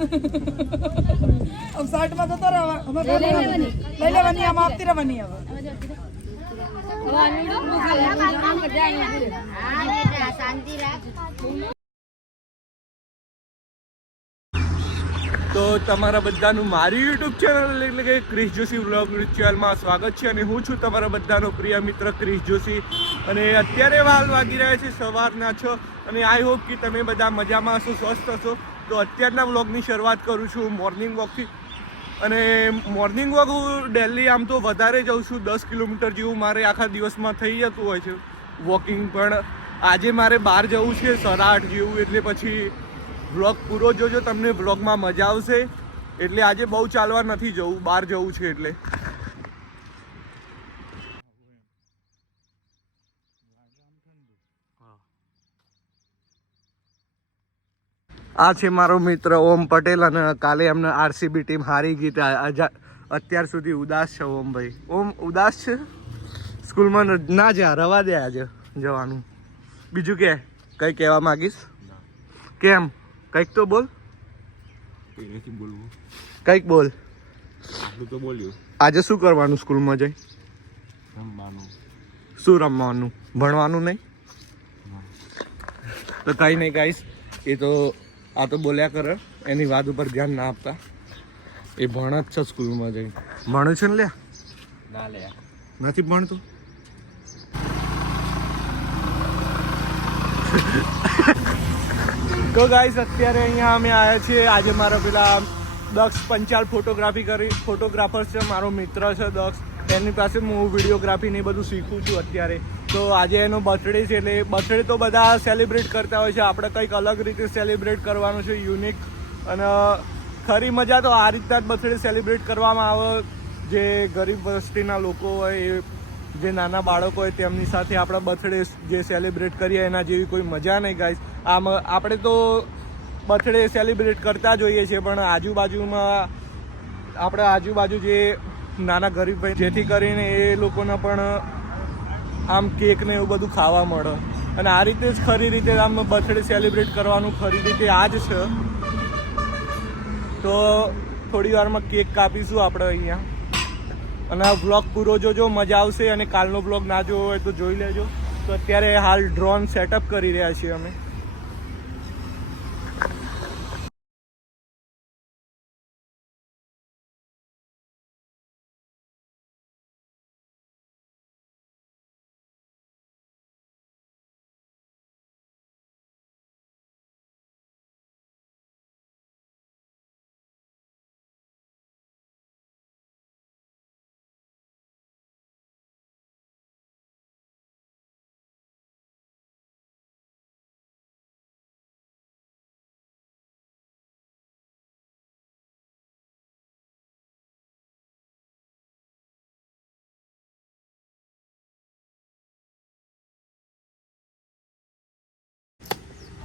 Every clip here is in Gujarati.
આમ સાઈડમાં જતો રહે અમે લઈ લેવાની. આમ આપતી રહેવાની હવે. તો તમારા બધાનું મારી યુટ્યુબ ચેનલ એટલે કે ક્રિશ જોશી વ્લોગ ચેનલમાં સ્વાગત છે અને હું છું તમારા બધાનો પ્રિય મિત્ર ક્રિશ જોશી. અને અત્યારે વાલ વાગી રહ્યા છે સવારના છ અને આઈ હોપ કે તમે બધા મજામાં હશો સ્વસ્થ હશો. તો અત્યારના વ્લોગની શરૂઆત કરું છું મોર્નિંગ વોકથી અને મોર્નિંગ વોક હું ડેલી આમ તો વધારે જાઉં છું, દસ કિલોમીટર જેવું મારે આખા દિવસમાં થઈ જતું હોય છે વોકિંગ પણ આજે મારે બહાર જવું છે સાડા જેવું, એટલે પછી વ્લોગ પૂરો જોજો, તમને વ્લોગમાં મજા આવશે. એટલે આજે બહુ ચાલવા નથી જવું, બહાર જવું છે એટલે. આ છે મારો મિત્ર ઓમ પટેલ અને કાલે એમને આરસીબી ટીમ હારી ગઈ અત્યાર સુધી ઉદાસ છે ઓમભાઈ ઓમ ઉદાસ છે? સ્કૂલમાં ન- ના જા રવા દે આજે જવાનું. બીજું કે કંઈ કહેવા માંગીશ? કેમ? કંઈક તો બોલ. કંઈ કંઈક બોલ. તો બોલ્યું. આજે શું કરવાનું સ્કૂલમાં જઈ? રમવાનું. શું રમવાનું? ભણવાનું નહીં? તો કંઈ નહીં ગાઈશ એ તો આ તો બોલ્યા કરે એની વાત ઉપર ધ્યાન ના આપતા. એ ભણ જ છે સ્કૂલમાં જઈ ભણે છે ને લ્યા? ના લે નથી ભણતું? તો ગાઈસ અત્યારે અહીંયા અમે આવ્યા છીએ. આજે મારા પેલા દક્ષ પંચાલ ફોટોગ્રાફી કરી ફોટોગ્રાફર છે મારો મિત્ર છે દક્ષ. એની પાસે હું વિડીયોગ્રાફી ને બધું શીખું છું અત્યારે. તો આજે એનો બર્થડે છે એટલે બર્થડે તો બધા સેલિબ્રેટ કરતા હોય છે. આપણે કંઈક અલગ રીતે સેલિબ્રેટ કરવાનું છે યુનિક અને ખરી મજા તો આ રીતના જ બર્થડે સેલિબ્રેટ કરવામાં આવે. જે ગરીબ વસ્તીના લોકો હોય, એ જે નાના બાળકો હોય, તેમની સાથે આપણા બર્થડે જે સેલિબ્રેટ કરીએ, એના જેવી કોઈ મજા નહીં ગાઈશ આમ, આપણે તો બર્થડે સેલિબ્રેટ કરતા જોઈએ છીએ, પણ આજુબાજુમાં આપણે આજુબાજુ જે નાના ગરીબ ભાઈ, જેથી કરીને એ લોકોને પણ આમ કેક ને એવું બધું ખાવા મળે. અને આ રીતે જ ખરી રીતે આમ બર્થડે સેલિબ્રેટ કરવાનું ખરી રીતે આ જ છે. તો થોડી વારમાં કેક કાપીશું આપણે અહીંયા. અને આ વ્લોગ પૂરો જોજો, મજા આવશે અને કાલનો વ્લોગ ના જોવો હોય તો જોઈ લેજો. તો અત્યારે હાલ ડ્રોન સેટઅપ કરી રહ્યા છીએ અમે.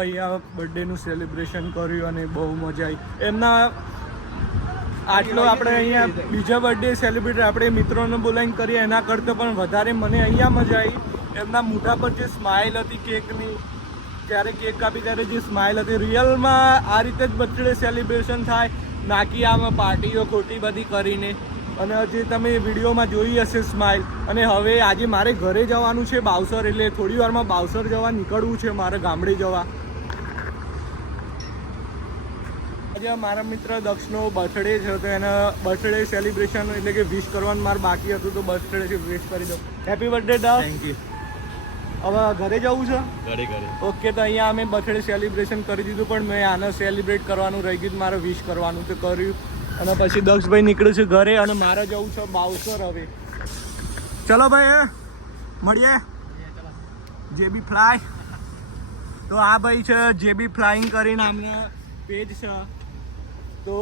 અહીંયા બર્થડેનું સેલિબ્રેશન કર્યું અને બહુ મજા આવી. એમના આટલો આપણે અહીંયા બીજા બર્થડે સેલિબ્રેટ આપણે મિત્રોને બોલાવીને કરીએ, એના કરતાં પણ વધારે મને અહીંયા મજા આવી. એમના મોઢા પર જે સ્માઇલ હતી કેકની ત્યારે કેક કાપી, ત્યારે જે સ્માઇલ હતી. રિયલમાં આ રીતે જ બર્થડે સેલિબ્રેશન થાય. નાકી આમાં પાર્ટીઓ ખોટી બધી કરીને. અને હજી તમે વિડીયોમાં જોઈ હશે સ્માઇલ અને હવે આજે મારે ઘરે જવાનું છે બાવસર એટલે થોડી વારમાં બાવસર જવા નીકળવું છે મારે ગામડે જવા. આજે મારા મિત્ર દક્ષનો બર્થડે છે તો એના બર્થડે સેલિબ્રેશન એટલે કે વિશ કરવાનું મારે બાકી હતું તો બર્થડે વિશ કરી દઉં. Happy birthday Daksh. Thank you હવે ઘરે જવું છે? ઘરે ઘરે. ઓકે તો અહીંયા અમે બર્થડે સેલિબ્રેશન કરી દીધું પણ મેં આને સેલિબ્રેટ કરવાનું રહી ગયું મારે વિશ કરવાનું તો કર્યું. અને પછી દક્ષભાઈ નીકળે છે ઘરે અને મારે જવું છે બાવસર હવે. ચલો ભાઈ મળીએ. જેબી ફ્લાય તો આ ભાઈ છે જેબી ફ્લાઇંગ કરીને અમને પેજ છે. તો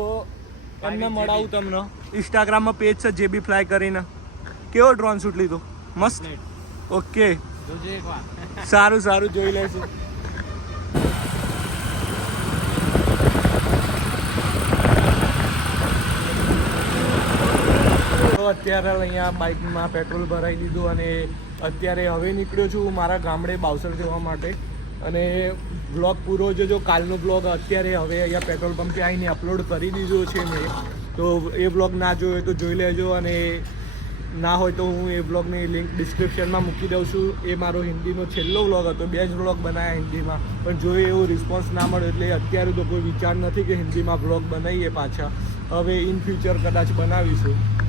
એમને મળાવું તમને. ઇન્સ્ટાગ્રામમાં પેજ છે જેબી ફ્લાય કરીને. કેવો ડ્રોન શૂટ લીધો? મસ્ત? ઓકે સારું સારું જોઈ લેશું તો અત્યારે અહીંયા બાઇકમાં પેટ્રોલ ભરાઈ દીધું અને અત્યારે હવે નીકળ્યો છું મારા ગામડે બાવસર જવા માટે. અને બ્લોગ પૂરો જોજો કાલનો બ્લોગ અત્યારે હવે અહીંયા પેટ્રોલ પંપે આવીને અપલોડ કરી દીધો છે મેં. તો એ બ્લોગ ના જોયો તો જોઈ લેજો અને ના હોય તો હું એ બ્લોગની લિંક ડિસ્ક્રિપ્શનમાં મૂકી દઉં છું. એ મારો હિન્દીનો છેલ્લો બ્લોગ હતો. બે જ બ્લોગ બનાવ્યા હિન્દીમાં. પણ જો એવો રિસ્પોન્સ ના મળ્યો એટલે અત્યારે તો કોઈ વિચાર નથી કે હિન્દીમાં બ્લોગ બનાવીએ પાછા. હવે ઇન ફ્યુચર કદાચ બનાવીશું.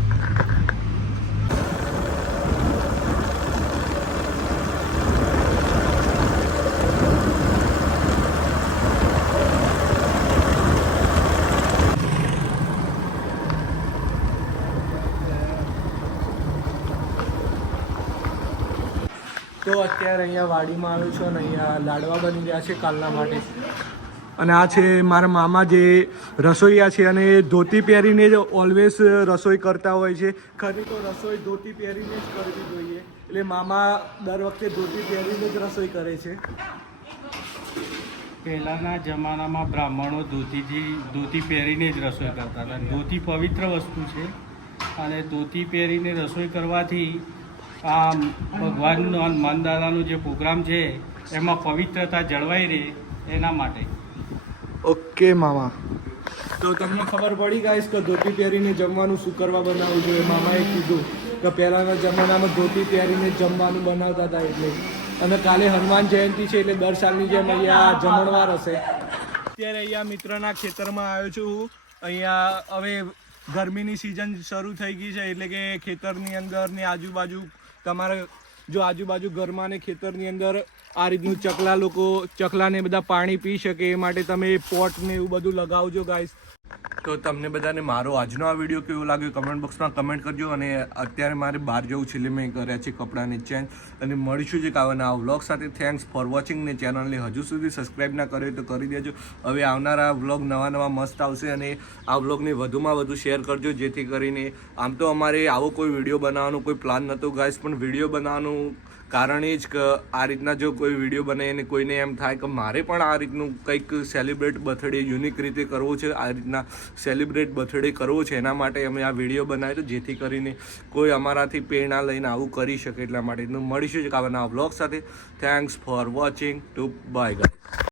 અત્યારે અહીંયા વાડીમાં આવ્યો છું અને અહીંયા લાડવા બની રહ્યા છે કાલના માટે. અને આ છે મારા મામા જે રસોઈયા છે અને ધોતી પહેરીને જ ઓલવેઝ રસોઈ કરતા હોય છે. ખરી તો રસોઈ ધોતી પહેરીને જ કરવી જોઈએ. એટલે મામા દર વખતે ધોતી પહેરીને જ રસોઈ કરે છે. પહેલાંના જમાનામાં બ્રાહ્મણો ધોતીથી ધોતી પહેરીને જ રસોઈ કરતા હતા. ધોતી પવિત્ર વસ્તુ છે. અને ધોતી પહેરીને રસોઈ કરવાથી આ ભગવાનનો અને મનદાદાનો જે પ્રોગ્રામ છે એમાં પવિત્રતા જળવાઈ રહે એના માટે. ઓકે મામા. તો તમને ખબર પડી ગાઈસ કે ધોતી પહેરીને જમવાનું શું કરવા બનાવવું જોઈએ? મામાએ કીધું કે પહેલાંના જમાનામાં ધોતી પહેરીને જમવાનું બનાવતા હતા એટલે. અને કાલે હનુમાન જયંતિ છે એટલે દર સાલની જેમ અહીંયા જમણવાર હશે. અત્યારે અહીંયા મિત્રના ખેતરમાં આવ્યો છું અહીંયા હવે ગરમીની સિઝન શરૂ થઈ ગઈ છે એટલે કે ખેતરની અંદર ને આજુબાજુ તમારે જો આજુબાજુ ઘરમાં ને ખેતરની અંદર આ રીતનું ચકલા લોકો ચકલાને બધા પાણી પી શકે એ માટે તમે પોટ ને એવું બધું લગાવજો ગાઈસ તો તમને બધાને મારો આજનો આ વીડિયો કેવો લાગ્યો કમેન્ટ બોક્સમાં કમેન્ટ કરજો અને અત્યારે મારે બહાર જવું છે એટલે મેં કર્યા છે કપડાની ચેન્જ. અને મળીશું જે જ આ વ્લોગ સાથે. થેન્ક્સ ફોર વોચિંગ ને ચેનલને હજુ સુધી સબસ્ક્રાઈબ ના કર્યો તો કરી દેજો. હવે આવનારા વ્લોગ નવા નવા મસ્ત આવશે અને આ વ્લોગને વધુમાં વધુ શેર કરજો જેથી કરીને આમ તો અમારે આવો કોઈ વીડિયો બનાવવાનો કોઈ પ્લાન નહોતો ગાઈસ પણ વીડિયો બનાવવાનું કારણ એ જ કે આ રીતના જો કોઈ વીડિયો બને અને કોઈને એમ થાય કે મારે પણ આ રીતનું કંઈક સેલિબ્રેટ બર્થડે યુનિક રીતે કરવો છે, આ રીતના સેલિબ્રેટ બર્થડે કરવો છે, એના માટે અમે આ વીડિયો બનાવ્યો જેથી કરીને કોઈ અમારાથી પ્રેરણા લઈને આવું કરી શકે એટલા માટે. મળીશું જ કાવાના બ્લોગ સાથે. Thanks for watching to bye guy